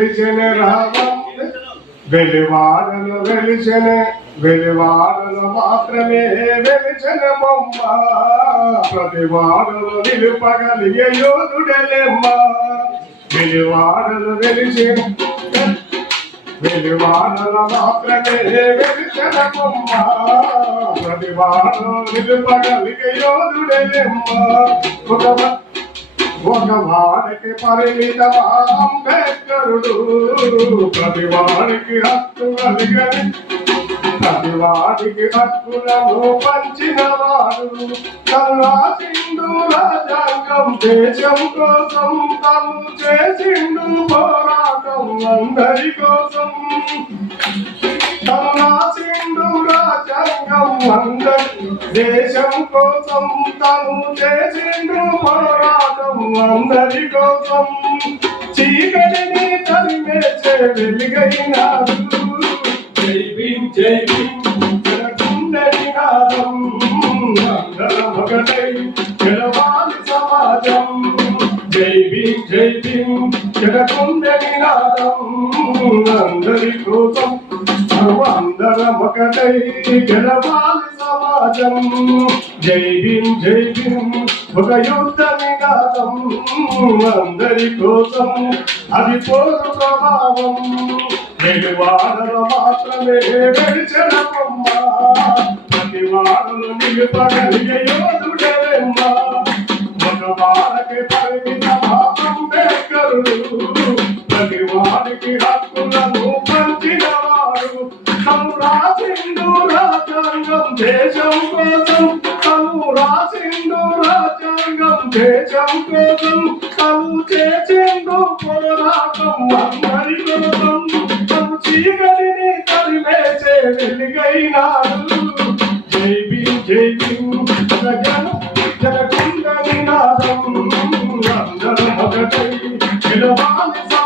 వెలిచెనే రామ. వెలివాడలు వెలిచెనే వెలివాడలు మాత్రమే వెలిచెన బొమ్మ. ప్రతివాడలు నిలుపగలిగే యోధుడలేమ్మ. వెలివాడలు వెలిచెన వెలివాడల మాత్రమే వెలిచెన బొమ్మ. ప్రతివాడలు నిలుపగలిగే యోధుడలేమ్మ. ఒక ఒక వాడికి అంబేద్కరుడు. ప్రతి హక్కు కలిగని ప్రతివాడికి హక్కులను పంచిన వాడు. కల్లా సింధు రాజాంగం దేశం కోసం తను చేసిండు పోరాటం అందరి కోసం. అందరి దేశం కోసం తను చేసిండు పోరాటం అందరి కోసం చీకటిని తరిమేసే వెలుగైన జై భీం జై భీం జనకుండని నాదం అందరం ఒకటై గెలవాలి సమాజం జై భీం జై భీం జనకుండని నాదం అందరి కోసం అందరం ఒకటై గెలవాలి సమాజం. జై భీం జై భీం ఒక యుద్ధ నినాదం అందరి కోసం అది పోరు ప్రభావం. వెలువాడలు మాత్రమే వెలిచిన బొమ్మ. ప్రతి వాడలు నిలుపగలిగే యోధుడేమ్మ ఒక వాడకి పరిమిత అంబేద్కరుడు ప్రతి వాడికి హక్కులను పంచినా రాసిండు రాజ్యాంగం దేశం కోసం తను రాసిండు రాజ్యాంగం దేశం కోసం తను చేసిండు పోరాటం అందరి కోసం తను చీకటిని తరివేసే వెలుగైనాడు జై బి జై జగన్ జగకుండ నినాదం అందరం ఒకటై నిలవాలి